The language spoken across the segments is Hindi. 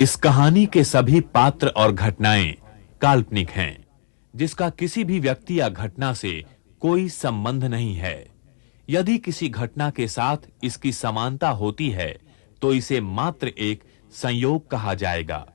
इस कहानी के सभी पात्र और घटनाएं काल्पनिक हैं, जिसका किसी भी व्यक्ति या घटना से कोई संबंध नहीं है। यदि किसी घटना के साथ इसकी समानता होती है, तो इसे मात्र एक संयोग कहा जाएगा।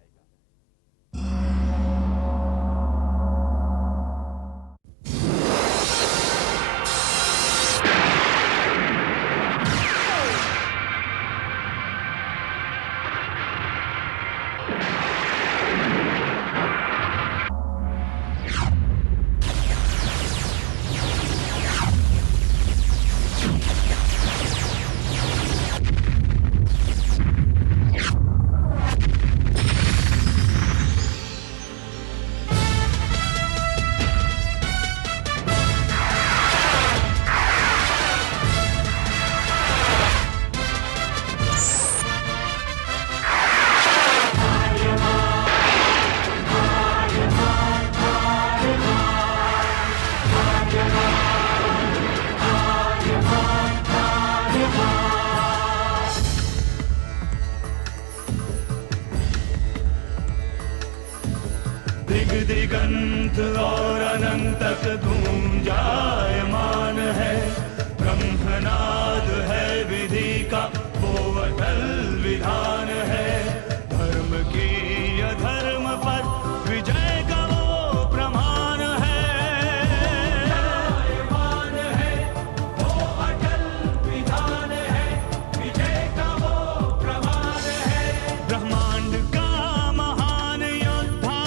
दिग दिगंत और अनंत तक गूंजायमान है। ब्रह्मनाद है विधि का वो अटल विधान है। धर्म की अधर्म पर विजय का वो प्रमाण है। जायमान है वो अटल विधान है। विजय का वो प्रमाण है। ब्रह्मांड का महान योद्धा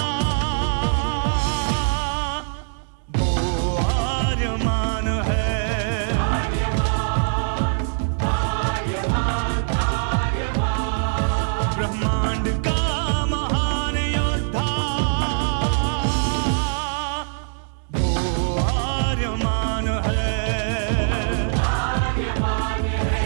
आर्यमान है। ब्रह्मांड का महान योद्धा वो आर्यमान है। आर्यमान है।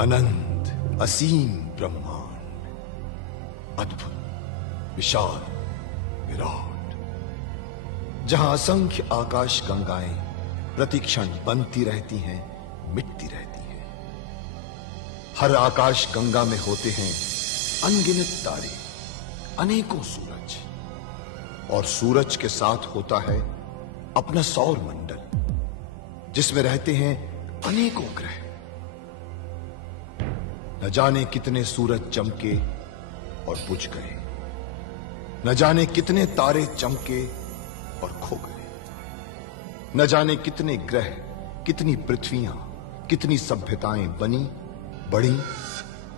अनंत असीम ब्रह्मांड, अद्भुत, विशाल, विराट, जहां असंख्य आकाश गंगाएं प्रतिक्षण बनती रहती हैं, मिटती रहती हैं। हर आकाश गंगा में होते हैं अनगिनत तारे, अनेकों सूरज, और सूरज के साथ होता है अपना सौर मंडल, जिसमें रहते हैं अनेकों ग्रह। न जाने कितने सूरज चमके और बुझ गए, न जाने कितने तारे चमके और खो गए, न जाने कितने ग्रह, कितनी पृथ्वियां, कितनी सभ्यताएं बनी, बढ़ी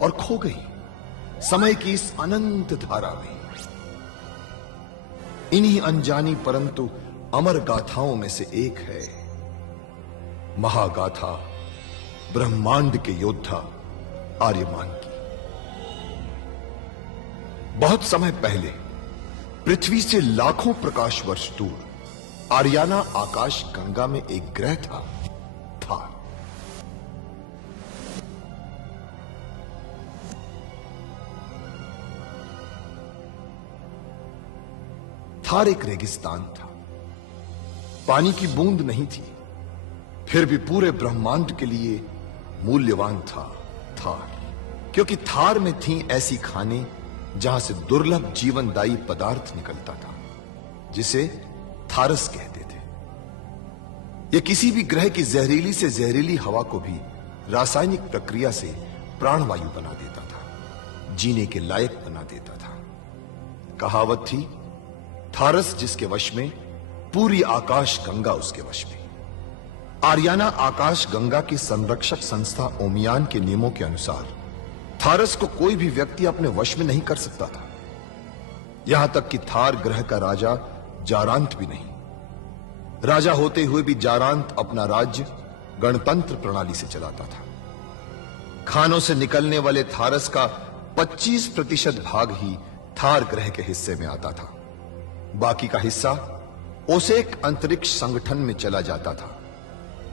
और खो गई समय की इस अनंत धारा में। इन्हीं अनजानी परंतु अमर गाथाओं में से एक है महागाथा ब्रह्मांड के योद्धा आर्यमान की। बहुत समय पहले पृथ्वी से लाखों प्रकाश वर्ष दूर आर्याना आकाश गंगा में एक ग्रह था, थार। थार एक रेगिस्तान था, पानी की बूंद नहीं थी, फिर भी पूरे ब्रह्मांड के लिए मूल्यवान था थार, क्योंकि थार में थी ऐसी खाने जहां से दुर्लभ जीवनदायी पदार्थ निकलता था, जिसे थारस कहते थे। यह किसी भी ग्रह की जहरीली से जहरीली हवा को भी रासायनिक प्रक्रिया से प्राणवायु बना देता था, जीने के लायक बना देता था। कहावत थी, थारस जिसके वश में, पूरी आकाश गंगा उसके वश में। आर्याना आकाश गंगा की संरक्षक संस्था ओमियान के नियमों के अनुसार थारस को कोई भी व्यक्ति अपने वश में नहीं कर सकता था। यहां तक कि थार ग्रह का राजा जारांत भी नहीं। राजा होते हुए भी जारांत अपना राज्य गणतंत्र प्रणाली से चलाता था। खानों से निकलने वाले थारस का 25% भाग ही थार ग्रह के हिस्से में आता था। बाकी का हिस्सा ओसेक अंतरिक्ष संगठन में चला जाता था।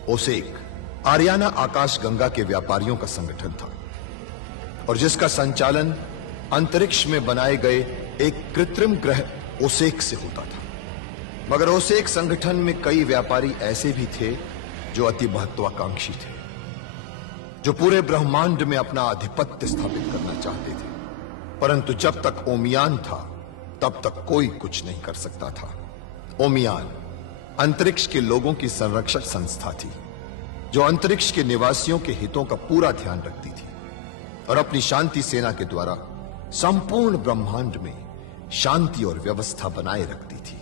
ओसेक आरियाना आकाश गंगा के व्यापारियों का संगठन था और जिसका संचालन अंतरिक्ष में बनाए गए एक कृत्रिम ग्रह ओसेक से होता था। मगर ओसेक संगठन में कई व्यापारी ऐसे भी थे जो अति महत्वाकांक्षी थे, जो पूरे ब्रह्मांड में अपना आधिपत्य स्थापित करना चाहते थे। परंतु जब तक ओमियान था तब तक कोई कुछ नहीं कर सकता था। ओमियान अंतरिक्ष के लोगों की संरक्षक संस्था थी, जो अंतरिक्ष के निवासियों के हितों का पूरा ध्यान रखती थी और अपनी शांति सेना के द्वारा संपूर्ण ब्रह्मांड में शांति और व्यवस्था बनाए रखती थी।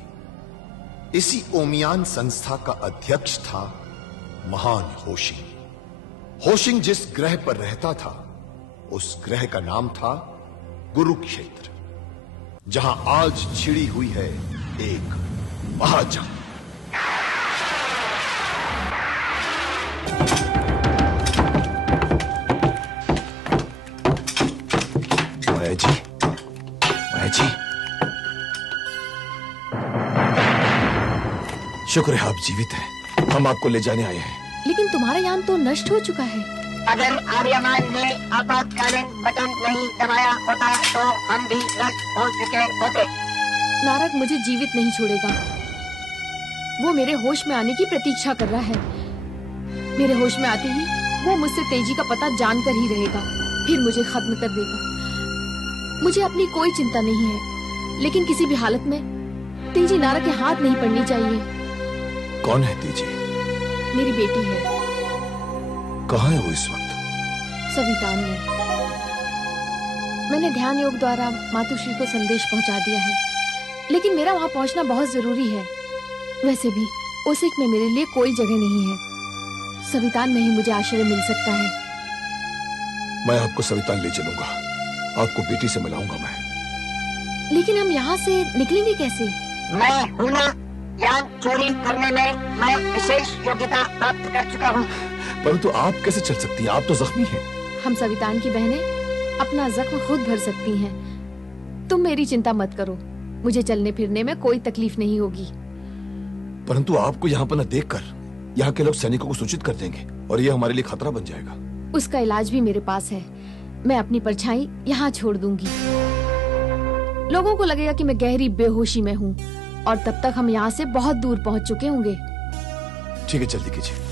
इसी ओमियान संस्था का अध्यक्ष था महान होशिंग। होशिंग जिस ग्रह पर रहता था उस ग्रह का नाम था कुरुक्षेत्र, जहां आज छिड़ी हुई है एक महाजंग। माया जी, माया जी, शुक्र है आप जीवित हैं। हम आपको ले जाने आए हैं। लेकिन तुम्हारा यान तो नष्ट हो चुका है। अगर आर्यमान ने आपातकालीन बटन नहीं दबाया होता तो हम भी नष्ट हो चुके होते। नारक मुझे जीवित नहीं छोड़ेगा। वो मेरे होश में आने की प्रतीक्षा कर रहा है। मेरे होश में आते ही वो मुझसे तेजी का पता जानकर ही रहेगा, फिर मुझे खत्म कर देगा। मुझे अपनी कोई चिंता नहीं है, लेकिन किसी भी हालत में तेजी नारक के हाथ नहीं पड़नी चाहिए। कौन है तेजी? मेरी बेटी है। कहाँ है वो इस वक्त? सवितान में। मैंने ध्यान योग द्वारा मातुश्री को संदेश पहुंचा दिया है, लेकिन मेरा वहां पहुंचना बहुत जरूरी है। वैसे भी ओसेक में मेरे लिए कोई जगह नहीं है। सवितान में ही मुझे आश्रय मिल सकता है। मैं आपको सवितान ले चलूंगा, आपको बेटी से मिलाऊंगा मैं। लेकिन हम यहाँ से निकलेंगे कैसे? मैं हूं ना, यान चोरी करने में मैं विशेष योग्यता प्राप्त कर चुका हूँ। परंतु आप कैसे चल सकती हैं? आप तो जख्मी हैं। हम सवितान की बहनें अपना जख्म खुद भर सकती हैं। तुम मेरी चिंता मत करो, मुझे चलने फिरने में कोई तकलीफ नहीं होगी। परंतु आपको यहाँ पर न देखकर यहाँ के लोग सैनिकों को सूचित कर देंगे और ये हमारे लिए खतरा बन जाएगा। उसका इलाज भी मेरे पास है। मैं अपनी परछाई यहाँ छोड़ दूंगी। लोगों को लगेगा कि मैं गहरी बेहोशी में हूँ और तब तक हम यहाँ से बहुत दूर पहुँच चुके होंगे। ठीक है, जल्दी कीजिए।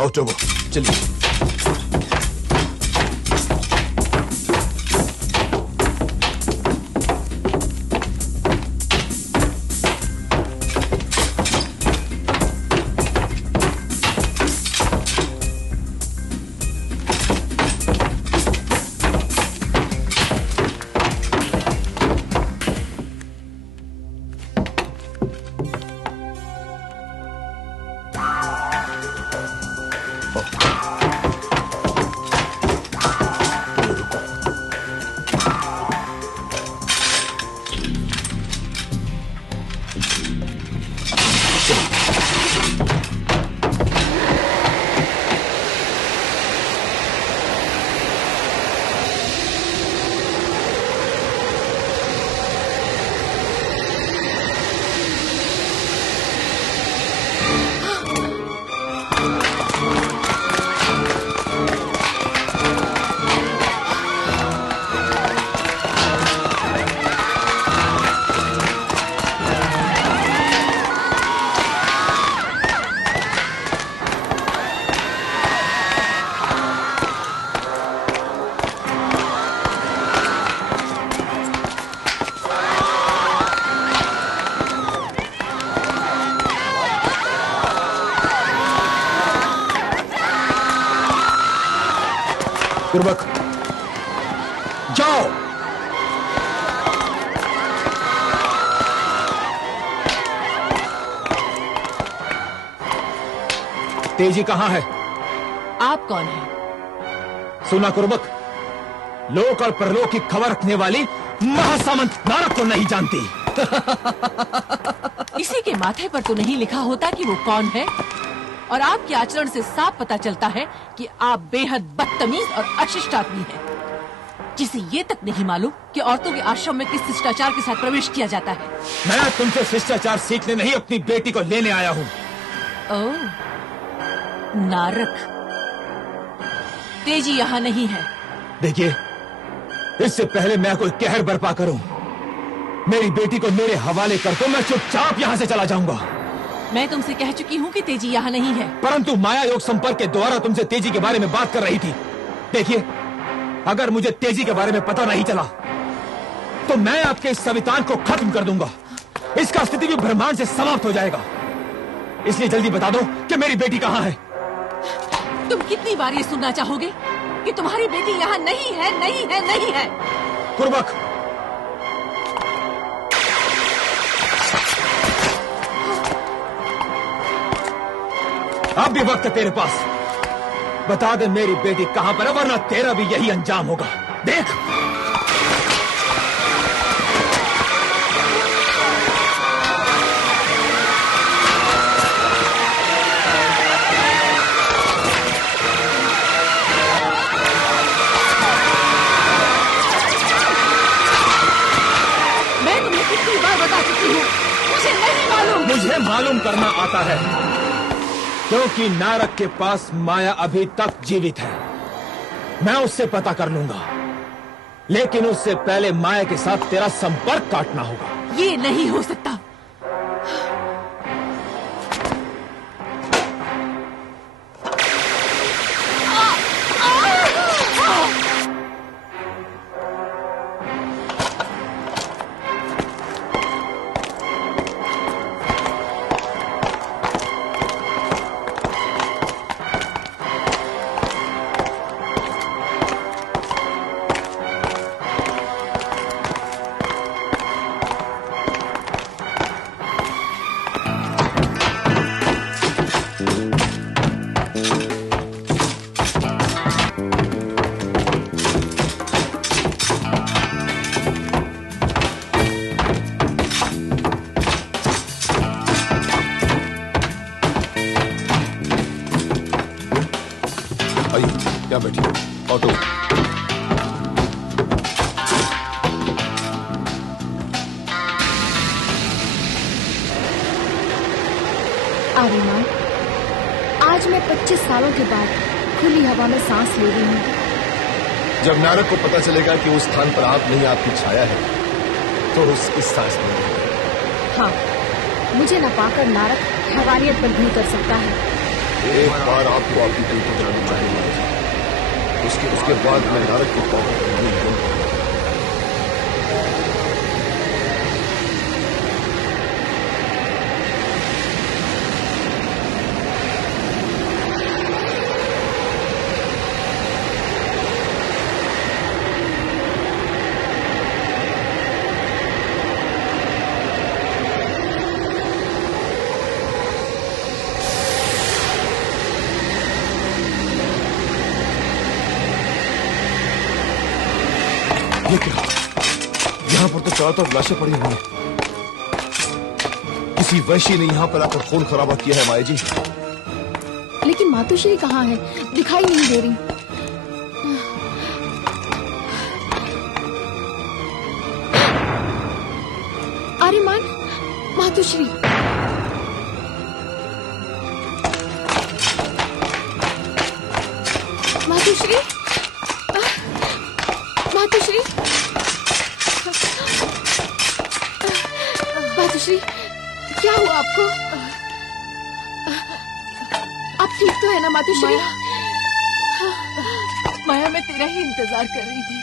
आओ टोबो, चलिए। पूर्वक जाओ। तेजी कहां है? आप कौन हैं? सुना कुर्बक, लोक और परलोक की खबर रखने वाली महासामंत नारद को नहीं जानती। इसी के माथे पर तो नहीं लिखा होता कि वो कौन है, और आपके आचरण से साफ पता चलता है कि आप बेहद बदतमीज और अशिष्ट आदमी हैं, जिसे ये तक नहीं मालूम कि औरतों के आश्रम में किस शिष्टाचार के साथ प्रवेश किया जाता है। मैं तुमसे शिष्टाचार सीखने नहीं, अपनी बेटी को लेने आया हूं। ओह, नारक, तेजी यहाँ नहीं है। देखिए, इससे पहले मैं कोई कहर बर्पा करूं, मेरी बेटी को मेरे हवाले कर दो, मैं चुपचाप यहां से चला जाऊंगा। मैं तुमसे कह चुकी हूँ कि तेजी यहाँ नहीं है। परंतु माया योग संपर्क के द्वारा तुमसे तेजी के बारे में बात कर रही थी। देखिए, अगर मुझे तेजी के बारे में पता नहीं चला तो मैं आपके इस संविधान को खत्म कर दूंगा। इसका स्थिति भी ब्रह्मांड से समाप्त हो जाएगा। इसलिए जल्दी बता दो कि मेरी बेटी कहाँ है। तुम कितनी बार ये सुनना चाहोगे कि तुम्हारी बेटी यहाँ नहीं है, नहीं है, नहीं है? कुर्बक, अब भी वक्त है तेरे पास। बता दे मेरी बेटी कहां पर है, वरना तेरा भी यही अंजाम होगा। देख, मैं तुम्हें कितनी बार बता चुकी हूँ, मुझे नहीं मालूम। मुझे मालूम करना आता है, क्योंकि नारद के पास माया अभी तक जीवित है। मैं उससे पता कर लूंगा, लेकिन उससे पहले माया के साथ तेरा संपर्क काटना होगा। ये नहीं हो सकता। क्या बैठी ऑटो। आर्यमान, आज मैं 25 सालों के बाद खुली हवा में सांस ले रही हूँ। जब नारद को पता चलेगा कि उस स्थान पर आप नहीं, आपकी छाया है, तो उसकी सांस बंद। हाँ, मुझे न पाकर नारद हैवानियत पर भी कर सकता है। एक बार आपको आपकी दिल को जाने चाहिए, उसके बाद मैं नारद को पाऊंगा। ये क्या? यहाँ पर तो चारों तरफ लाशें पड़ी हुई हैं। किसी वैश्य ने यहाँ पर आकर खून खराबा किया है माया जी। लेकिन मातोश्री कहाँ है? दिखाई नहीं दे रही। आर्यमान, मातोश्री। मातोश्री, मातोश्री, मातोश्री, क्या हुआ आपको? आप ठीक तो है ना मातोश्री? माया, मैं तेरा ही इंतजार कर रही थी।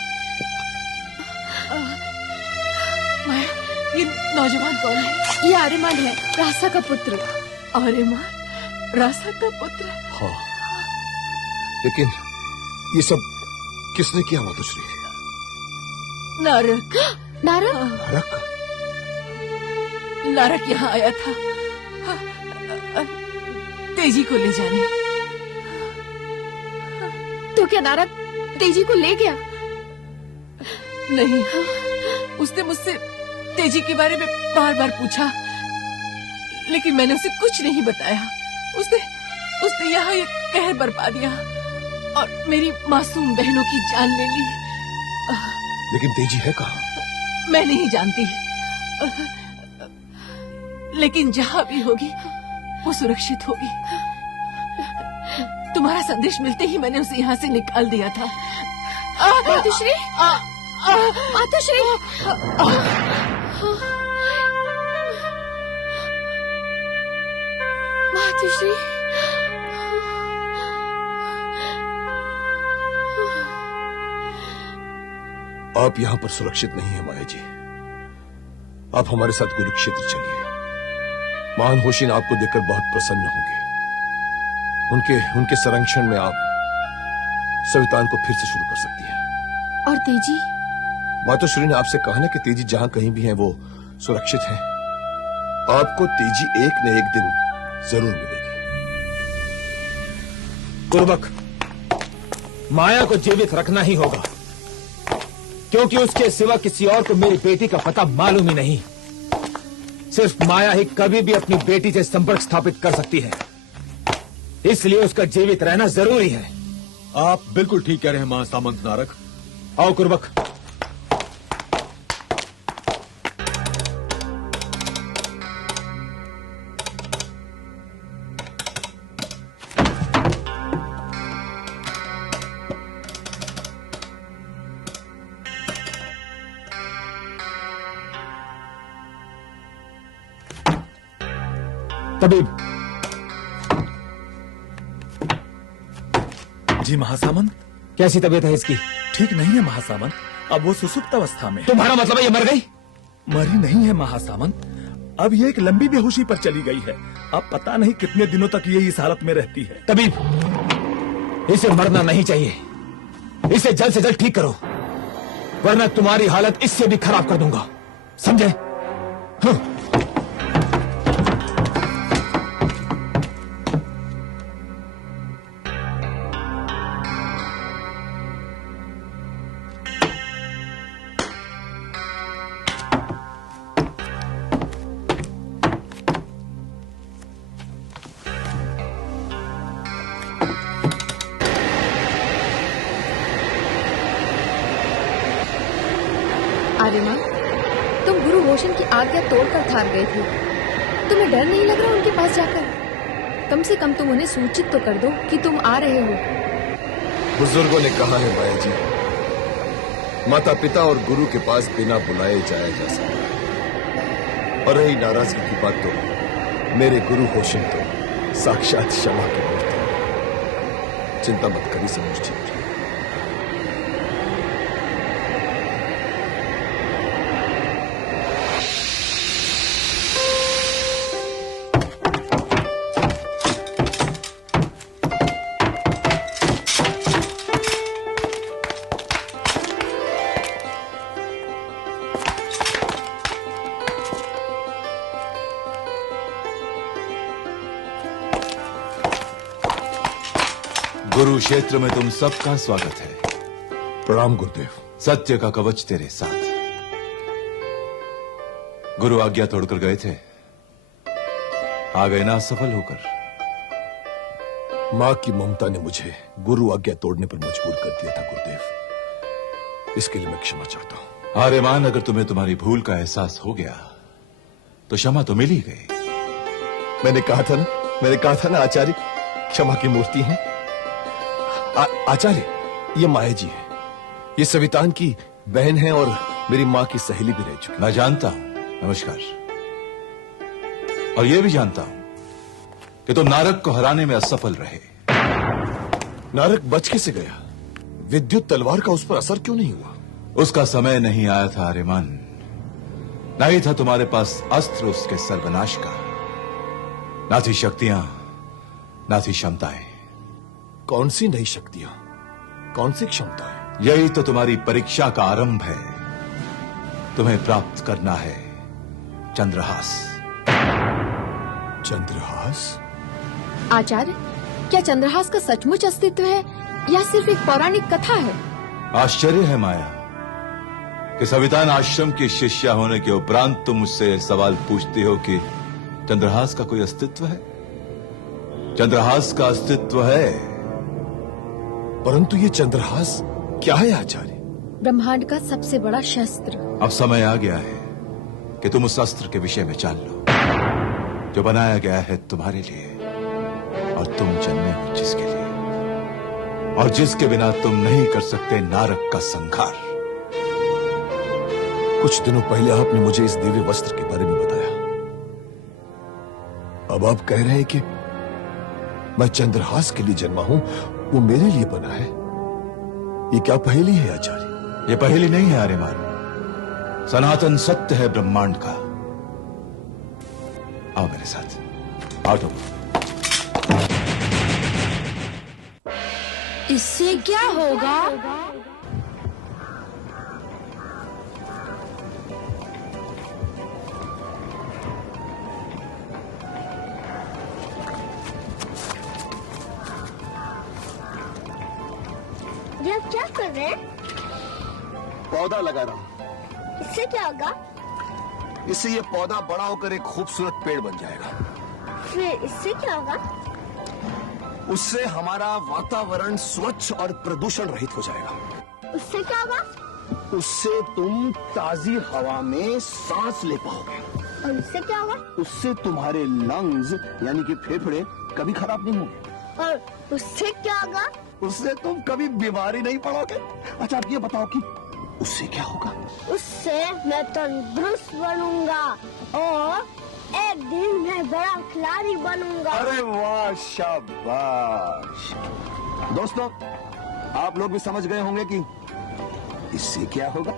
माया, ये नौजवान कौन है? ये आर्यमान है, रासा का पुत्र। आर्यमान, रासा का पुत्र? हाँ, लेकिन ये सब किसने किया मातोश्री? नारक। नारक? नारक? नारक यहाँ आया था तेजी को ले जाने। तो क्या नारक तेजी को ले गया? नहीं, उसने मुझसे तेजी के बारे में बार बार पूछा, लेकिन मैंने उसे कुछ नहीं बताया। उसने यहाँ ये कहर बरपा दिया और मेरी मासूम बहनों की जान ले ली। लेकिन तेजी है कहाँ? मैं नहीं जानती, लेकिन जहाँ भी होगी वो सुरक्षित होगी। तुम्हारा संदेश मिलते ही मैंने उसे यहाँ से निकाल दिया था। मातोश्री, मातोश्री, मातोश्री, आप यहाँ पर सुरक्षित नहीं है माया जी। आप हमारे साथ कुरुक्षेत्र चलिए। महान होशिन आपको देखकर बहुत प्रसन्न होंगे। उनके संरक्षण में आप सवितान को फिर से शुरू कर सकती हैं। और तेजी? मातोश्री ने आपसे कहा ना कि तेजी जहां कहीं भी है वो सुरक्षित है। आपको तेजी एक न एक दिन जरूर मिलेगी। गुरुबक, माया को जीवित रखना ही होगा, क्योंकि उसके सिवा किसी और को मेरी बेटी का पता मालूम ही नहीं। सिर्फ माया ही कभी भी अपनी बेटी से संपर्क स्थापित कर सकती है, इसलिए उसका जीवित रहना जरूरी है। आप बिल्कुल ठीक कह रहे हैं महासामंत नारक। आओ कुर्बक। तबीब। जी महासामंत। कैसी तबीयत है इसकी? ठीक नहीं है महासामंत, अब वो सुसुप्त अवस्था में है। तुम्हारा मतलब है ये मर गई? मरी नहीं है महासामंत, अब ये एक लंबी बेहोशी पर चली गई है। अब पता नहीं कितने दिनों तक ये इस हालत में रहती है। तबीब, इसे मरना नहीं चाहिए। इसे जल्द से जल्द ठीक करो, वरना तुम्हारी हालत इससे भी खराब कर दूंगा, समझे? आर्यमा, तुम गुरु होशन की आज्ञा तोड़कर थार गए थे। तुम्हें डर नहीं लग रहा उनके पास जाकर? कम से कम तुम उन्हें सूचित तो कर दो कि तुम आ रहे हो। बुजुर्गों ने कहा है माया जी, माता पिता और गुरु के पास बिना बुलाए जाया जा सकता। और रही नाराजगी की बात, तो मेरे गुरु होशन तो साक्षात क्षमा की मूर्ति। चिंता मत करिए, सब कुछ ठीक है। गुरु क्षेत्र में तुम सबका स्वागत है। प्रणाम गुरुदेव। सत्य का कवच तेरे साथ। गुरु आज्ञा तोड़कर गए थे, आ गए ना असफल होकर। मां की ममता ने मुझे गुरु आज्ञा तोड़ने पर मजबूर कर दिया था गुरुदेव, इसके लिए मैं क्षमा चाहता हूं। आर्यमान, अगर तुम्हें तुम्हारी भूल का एहसास हो गया तो क्षमा तो मिल ही गई। मैंने कहा था ना आचार्य क्षमा की मूर्ति है। आचार्य, ये माया जी है, ये सवितान की बहन है और मेरी मां की सहेली भी रह चुकी। मैं जानता हूं। नमस्कार। और यह भी जानता हूं कि तुम नारक को हराने में असफल रहे। नारक बच कैसे गया? विद्युत तलवार का उस पर असर क्यों नहीं हुआ? उसका समय नहीं आया था आर्यमान। नहीं था तुम्हारे पास अस्त्र उसके सर्वनाश का, ना थी शक्तियां, ना थी क्षमताएं। कौन सी नई शक्तियां, कौन सी क्षमताएं? यही तो तुम्हारी परीक्षा का आरंभ है। तुम्हें प्राप्त करना है चंद्रहास। चंद्रहास? आचार्य, क्या चंद्रहास का सचमुच अस्तित्व है या सिर्फ एक पौराणिक कथा है? आश्चर्य है माया कि सवितान आश्रम की शिष्या होने के उपरांत तुम मुझसे सवाल पूछती हो कि चंद्रहास का कोई अस्तित्व है। चंद्रहास का अस्तित्व है, परंतु ये चंद्रहास क्या है आचार्य? ब्रह्मांड का सबसे बड़ा शस्त्र। अब समय आ गया है कि तुम उस अस्त्र के विषय में जान लो जो बनाया गया है तुम्हारे लिए और तुम जन्मे हो जिसके लिए, और जिसके बिना तुम नहीं कर सकते नारक का संहार। कुछ दिनों पहले आपने मुझे इस दिव्य वस्त्र के बारे में बताया। अब आप कह रहे हैं कि मैं चंद्रहास के लिए जन्मा हूं, वो मेरे लिए बना है। ये क्या पहेली है आचार्य? ये पहेली नहीं है आर्यमान, सनातन सत्य है ब्रह्मांड का। आओ मेरे साथ, आओ तुम। इससे क्या होगा? ये आप क्या कर रहे हैं? पौधा लगा रहा हूं। इससे क्या होगा? इससे ये पौधा बड़ा होकर एक खूबसूरत पेड़ बन जाएगा। फिर इससे क्या होगा? उससे हमारा वातावरण स्वच्छ और प्रदूषण रहित हो जाएगा। उससे क्या होगा? उससे तुम ताजी हवा में सांस ले पाओगे। और इससे क्या होगा? उससे तुम्हारे लंग्स यानी कि फेफड़े कभी खराब नहीं होंगे। और उससे क्या होगा? उससे तुम कभी बीमारी नहीं पड़ोगे। अच्छा आप ये बताओ कि उससे क्या होगा? उससे मैं तंदुरुस्त बनूंगा और एक दिन मैं बड़ा खिलाड़ी बनूंगा। अरे वाह, शाबाश। दोस्तों, आप लोग भी समझ गए होंगे कि इससे क्या होगा।